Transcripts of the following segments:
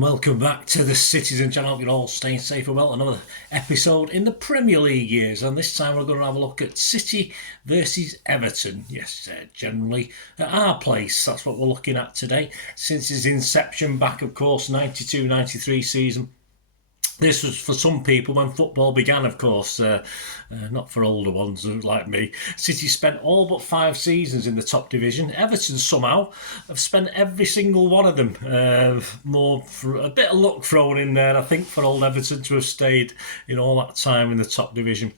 and welcome back to the Citizen channel. I hope you're all staying safe and well. Another episode in the Premier League years, and this time we're going to have a look at City versus Everton. Yes, generally at our place. That's what we're looking at today. Since its inception back, of course, 92-93 season. This was for some people when football began, of course, not for older ones like me. City spent all but 5 seasons in the top division. Everton somehow have spent every single one of them. A bit of luck thrown in there, I think, for old Everton to have stayed in all that time in the top division.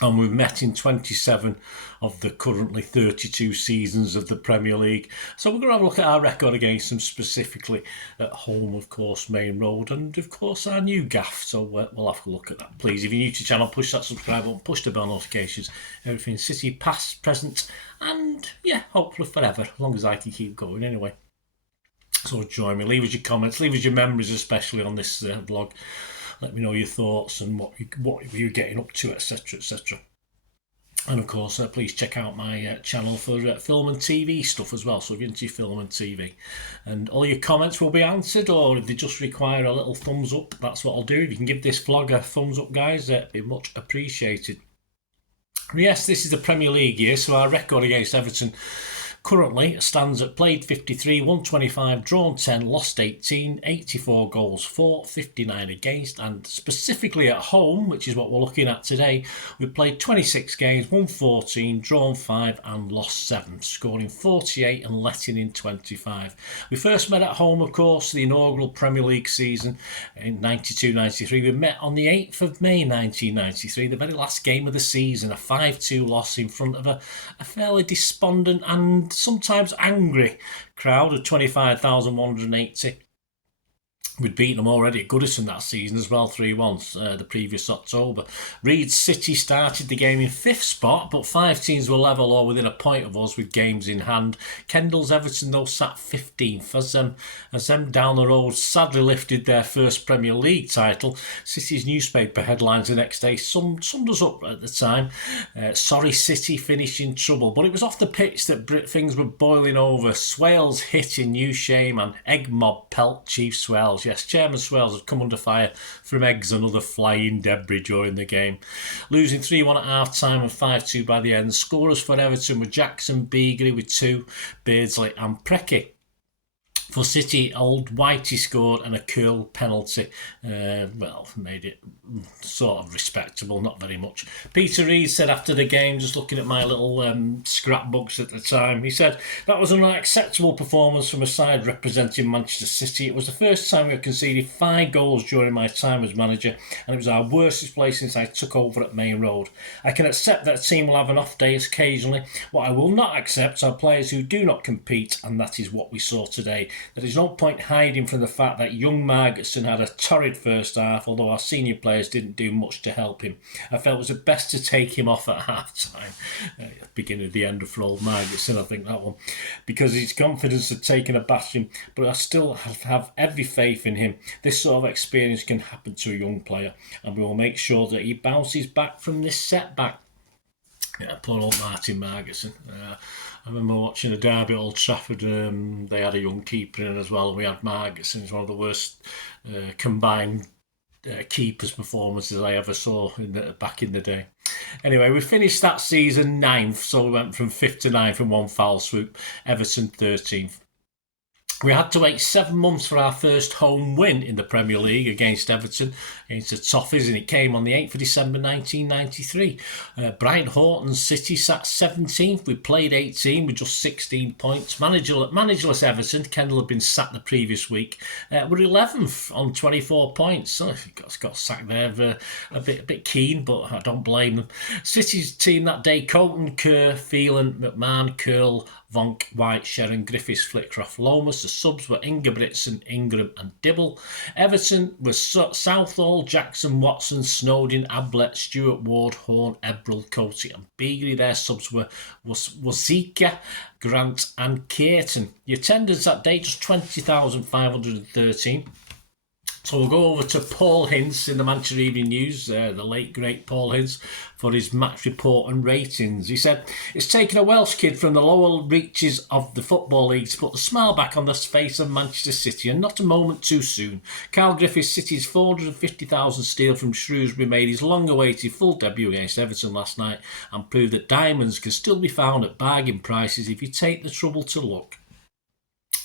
And we've met in 27 of the currently 32 seasons of the Premier League. So we're going to have a look at our record against them, specifically at home, of course, Maine Road, and of course our new gaff. So we'll have a look at that. Please, if you're new to the channel, push that subscribe button, push the bell notifications, everything City, past, present, and yeah, hopefully forever, as long as I can keep going anyway. So join me, leave us your comments, leave us your memories, especially on this vlog. Let me know your thoughts and what you're getting up to, etc, etc. And of course, please check out my channel for film and TV stuff as well. So if you're into film and TV, and all your comments will be answered, or if they just require a little thumbs up, that's what I'll do. If you can give this vlog a thumbs up, guys, that'd be much appreciated. Yes, this is the Premier League year, so our record against Everton currently stands at played 53, 125, drawn 10, lost 18, 84 goals for, 59 against, and specifically at home, which is what we're looking at today, we played 26 games, won 14, drawn 5 and lost 7, scoring 48 and letting in 25. We first met at home, of course, the inaugural Premier League season in 92-93. We met on the 8th of May 1993, the very last game of the season, a 5-2 loss in front of a fairly despondent and sometimes angry crowd of 25,180. We'd beaten them already at Goodison that season as well, 3-1 the previous October. Reid City started the game in 5th spot, but 5 teams were level or within a point of us with games in hand. Kendall's Everton, though, sat 15th. As them down the road sadly lifted their first Premier League title, City's newspaper headlines the next day summed us up at the time. Sorry City, finish in trouble. But it was off the pitch that things were boiling over. Swales hit in new shame and egg mob pelt Chief Swales. Yes, Chairman Swales had come under fire from eggs and other flying debris during the game. Losing 3-1 at half-time and 5-2 by the end. Scorers for Everton were Jackson, Beagley with 2, Beardsley and Precky. For City, old Whitey scored and a curl penalty. Made it sort of respectable, not very much. Peter Reid said after the game, just looking at my little scrapbooks at the time, he said, "That was an unacceptable performance from a side representing Manchester City. It was the first time we had conceded 5 goals during my time as manager, and it was our worst display since I took over at Maine Road. I can accept that a team will have an off day occasionally. What I will not accept are players who do not compete, and that is what we saw today. There is no point hiding from the fact that young Margetson had a torrid first half, although our senior players didn't do much to help him. I felt it was best to take him off at half-time." Beginning of the end for old Margetson, I think that one. "Because his confidence had taken a bashing, but I still have every faith in him. This sort of experience can happen to a young player, and we will make sure that he bounces back from this setback." Yeah, poor old Martin Margetson. I remember watching a derby at Old Trafford. They had a young keeper in as well, and we had Margetson. It's one of the worst combined keepers' performances I ever saw back in the day. Anyway, we finished that season 9th, so we went from 5th to 9th in one foul swoop. Everton 13th. We had to wait 7 months for our first home win in the Premier League against Everton, against the Toffees, and it came on the 8th of December 1993. Brian Horton's City sat 17th. We played 18 with just 16 points. Managerless Everton, Kendall had been sacked the previous week, were 11th on 24 points. So he got sacked there, a bit keen, but I don't blame them. City's team that day, Colton, Kerr, Phelan, McMahon, Curl, Vonk, White, Sharon, Griffiths, Flitcroft, Lomas. The subs were Ingebrigtsen, Ingram and Dibble. Everton was Southall, Jackson, Watson, Snowden, Ablett, Stewart, Ward, Horn, Ebrel, Coaty and Beagley. Their subs were Zika, Grant and Creighton. The attendance that day, just 20,513. So we'll go over to Paul Hince in the Manchester Evening News, the late great Paul Hince, for his match report and ratings. He said, "It's taken a Welsh kid from the lower reaches of the Football League to put the smile back on the face of Manchester City, and not a moment too soon. Carl Griffiths, City's 450,000 steal from Shrewsbury, made his long-awaited full debut against Everton last night and proved that diamonds can still be found at bargain prices if you take the trouble to look."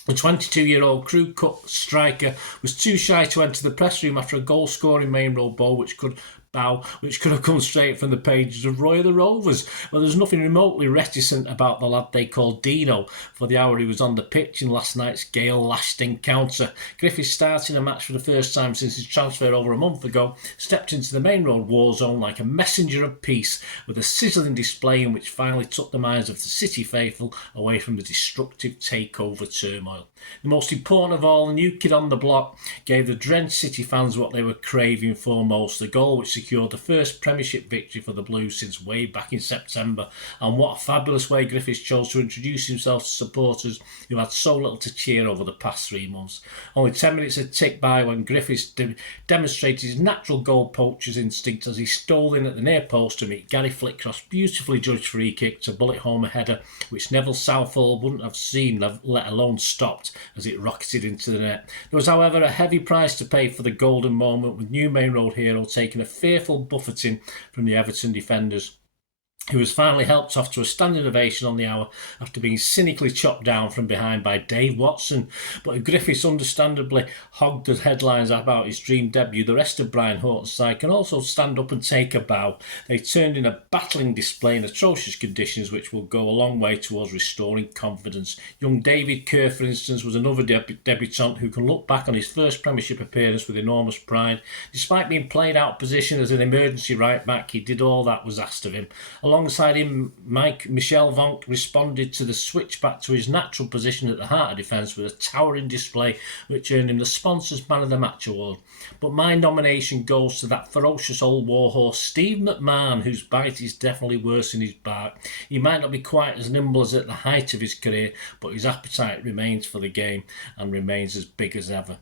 The 22-year-old Crew Cup striker was too shy to enter the press room after a goal-scoring Maine Road ball which could have come straight from the pages of Royle the Rovers. Well, there's nothing remotely reticent about the lad they called Dino for the hour he was on the pitch in last night's gale-lashed encounter. Griffiths, starting a match for the first time since his transfer over a month ago, stepped into the Maine Road war zone like a messenger of peace with a sizzling display in which finally took the minds of the City faithful away from the destructive takeover turmoil. The most important of all, the new kid on the block gave the drenched City fans what they were craving for most, the goal which secured the first Premiership victory for the Blues since way back in September. And what a fabulous way Griffiths chose to introduce himself to supporters who had so little to cheer over the past 3 months. Only 10 minutes had ticked by when Griffiths demonstrated his natural goal poacher's instinct as he stole in at the near post to meet Gary Flitcroft's beautifully judged free kick to bullet home a header which Neville Southall wouldn't have seen, let alone stopped, as it rocketed into the net. There was, however, a heavy price to pay for the golden moment, with new Maine Road hero taking a fearful buffeting from the Everton defenders. He was finally helped off to a standing ovation on the hour after being cynically chopped down from behind by Dave Watson. But Griffiths understandably hogged the headlines about his dream debut. The rest of Brian Horton's side can also stand up and take a bow. They turned in a battling display in atrocious conditions which will go a long way towards restoring confidence. Young David Kerr, for instance, was another debutant who can look back on his first Premiership appearance with enormous pride. Despite being played out of position as an emergency right back, he did all that was asked of him. Alongside him, Michel Vonk responded to the switch back to his natural position at the heart of defence with a towering display which earned him the Sponsors Man of the Match award. But my nomination goes to that ferocious old warhorse Steve McMahon, whose bite is definitely worse than his bark. He might not be quite as nimble as at the height of his career, but his appetite remains for the game and remains as big as ever.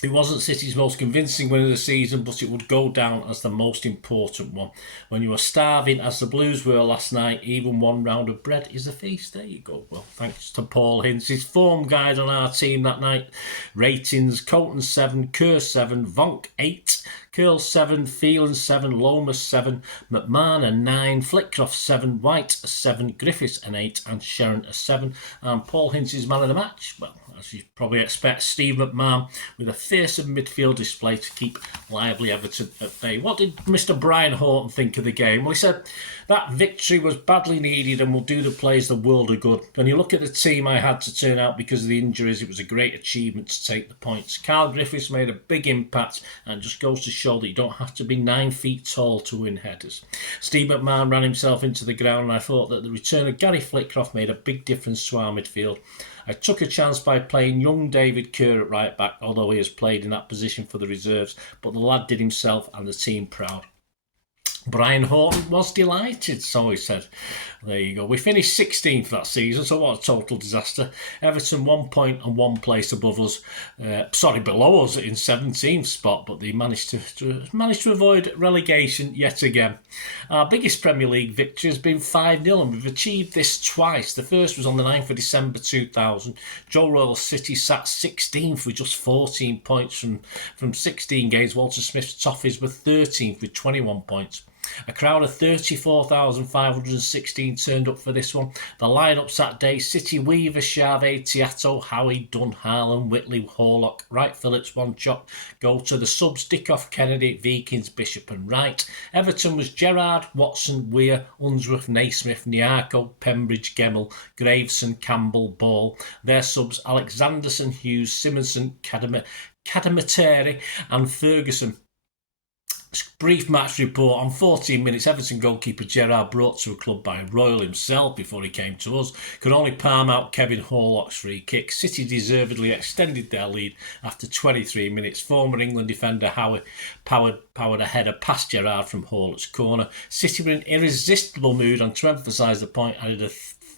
It wasn't City's most convincing win of the season, but it would go down as the most important one. When you are starving, as the Blues were last night, even one round of bread is a feast. There you go. Well, thanks to Paul Hince. His form guide on our team that night. Ratings: Colton 7, Kerr 7, Vonk 8, Curl 7, Phelan 7, Lomas 7, McMahon a 9, Flitcroft 7, White a 7, Griffiths an 8, and Sharon a 7. And Paul Hince's man of the match, well, as you probably expect, Steve McMahon with a fearsome midfield display to keep lively Everton at bay. What did Mr. Brian Horton think of the game? Well, he said that victory was badly needed and will do the players the world of good. When you look at the team I had to turn out because of the injuries, it was a great achievement to take the points. Carl Griffiths made a big impact and just goes to show that you don't have to be 9 feet tall to win headers. Steve McMahon ran himself into the ground, and I thought that the return of Gary Flitcroft made a big difference to our midfield. I took a chance by playing young David Kerr at right back, although he has played in that position for the reserves, but the lad did himself and the team proud. Brian Horton was delighted, so he said. There you go. We finished 16th that season, so what a total disaster. Everton 1 point and 1 place above us, below us in 17th spot, but they managed to avoid relegation yet again. Our biggest Premier League victory has been 5-0, and we've achieved this twice. The first was on the 9th of December 2000. Joe Royle City sat 16th with just 14 points from 16 games. Walter Smith's Toffees were 13th with 21 points. A crowd of 34,516 turned up for this one. The lineups that day: City, Weaver, Charvet, Tiato, Howie, Dunn, Harlan, Whitley, Horlock, Wright, Phillips, Wanchop. Go to the subs: Dickoff, Kennedy, Vikings, Bishop and Wright. Everton was Gerrard, Watson, Weir, Unsworth, Naismith, Niarco, Pembridge, Gemmell, Graveson, Campbell, Ball. Their subs: Alexanderson, Hughes, Simonson, Cadamateri and Ferguson. Brief match report. On 14 minutes, Everton goalkeeper Gerrard, brought to a club by Royle himself before he came to us, could only palm out Kevin Horlock's free kick. City deservedly extended their lead after 23 minutes. Former England defender Howie powered a header past Gerrard from Horlock's corner. City were in irresistible mood, and to emphasise the point, added a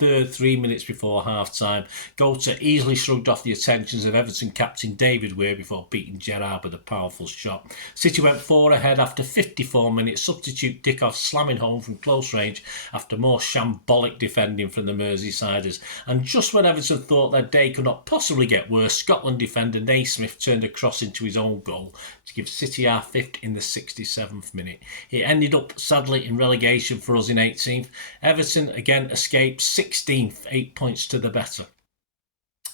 3rd, 3 minutes before half-time. Gota easily shrugged off the attentions of Everton captain David Weir before beating Gerrard with a powerful shot. City went 4 ahead after 54 minutes. Substitute Dickoff slamming home from close range after more shambolic defending from the Merseysiders. And just when Everton thought their day could not possibly get worse, Scotland defender Naismith turned a cross into his own goal to give City our 5th in the 67th minute. It ended up sadly in relegation for us in 18th. Everton again escaped 16th, 8 points to the better.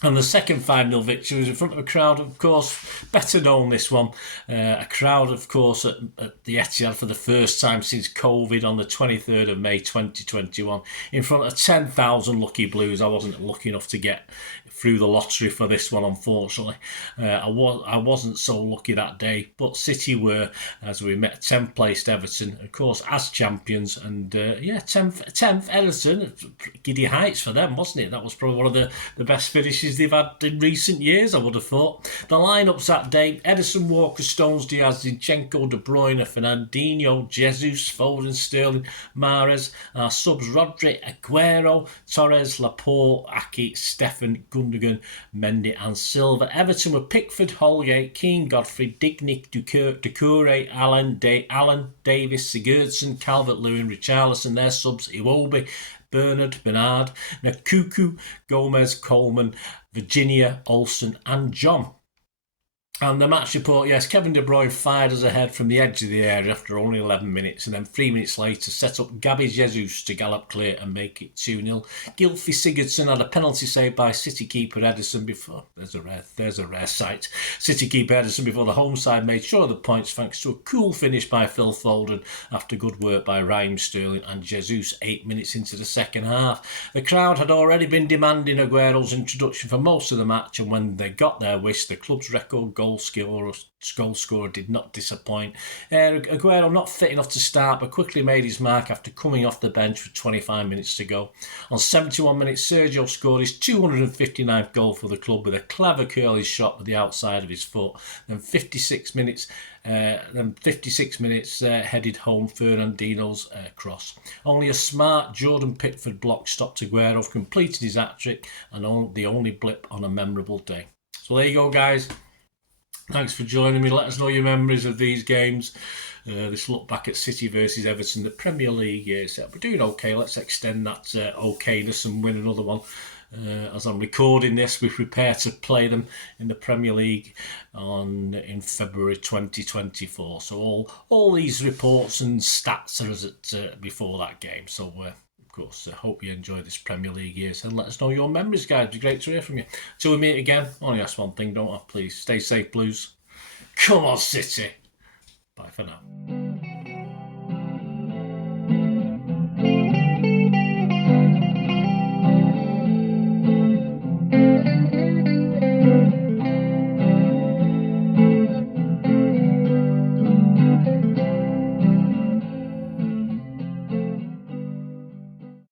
And the second 5-0 victory was in front of a crowd, of course, better known this one. A crowd, of course, at the Etihad for the first time since COVID on the 23rd of May 2021. In front of 10,000 lucky Blues. I wasn't lucky enough to get through the lottery for this one, unfortunately. I wasn't so lucky that day, but City were, as we met 10th placed Everton, of course, as champions. And 10th Everton, giddy heights for them, wasn't it? That was probably one of the best finishes they've had in recent years, I would have thought. The lineups that day: Ederson, Walker, Stones, Diaz, Zinchenko, De Bruyne, Fernandinho, Jesus, Foden, Sterling, Mahrez. Our subs: Rodri, Aguero, Torres, Laporte, Aki, Stefan, Gundogan, Mendy and Silva. Everton were Pickford, Holgate, Keane, Godfrey, Dignic, Doucouré, Allen, Davis, Sigurdsson, Calvert-Lewin, Richarlison. Their subs: Iwobi, Bernard, Nakuku, Gomez, Coleman, Virginia, Olsen and John. And the match report: yes, Kevin De Bruyne fired us ahead from the edge of the area after only 11 minutes, and then 3 minutes later set up Gabby Jesus to gallop clear and make it 2-0. Gylfi Sigurdsson had a penalty saved by City keeper Ederson before... There's a rare sight. City keeper Ederson before the home side made sure of the points thanks to a cool finish by Phil Foden after good work by Raheem Sterling and Jesus 8 minutes into the second half. The crowd had already been demanding Aguero's introduction for most of the match, and when they got their wish, the club's record goal scorer did not disappoint. Aguero not fit enough to start, but quickly made his mark after coming off the bench with 25 minutes to go. On 71 minutes, Sergio scored his 259th goal for the club with a clever curling shot with the outside of his foot. Then 56 minutes headed home Fernandinho's cross. Only a smart Jordan Pickford block stopped Aguero from completing his hat-trick, and the only blip on a memorable day. So there you go, guys. Thanks for joining me. Let us know your memories of these games. This look back at City versus Everton, the Premier League. Yes, we're doing okay. Let's extend that okayness and win another one. As I'm recording this, we prepare to play them in the Premier League in February 2024. So all these reports and stats are as before that game. So of course, I hope you enjoy this Premier League year, and let us know your memories, guys. It'd be great to hear from you. Till we meet again, only ask one thing, don't I? Please stay safe, Blues. Come on, City. Bye for now.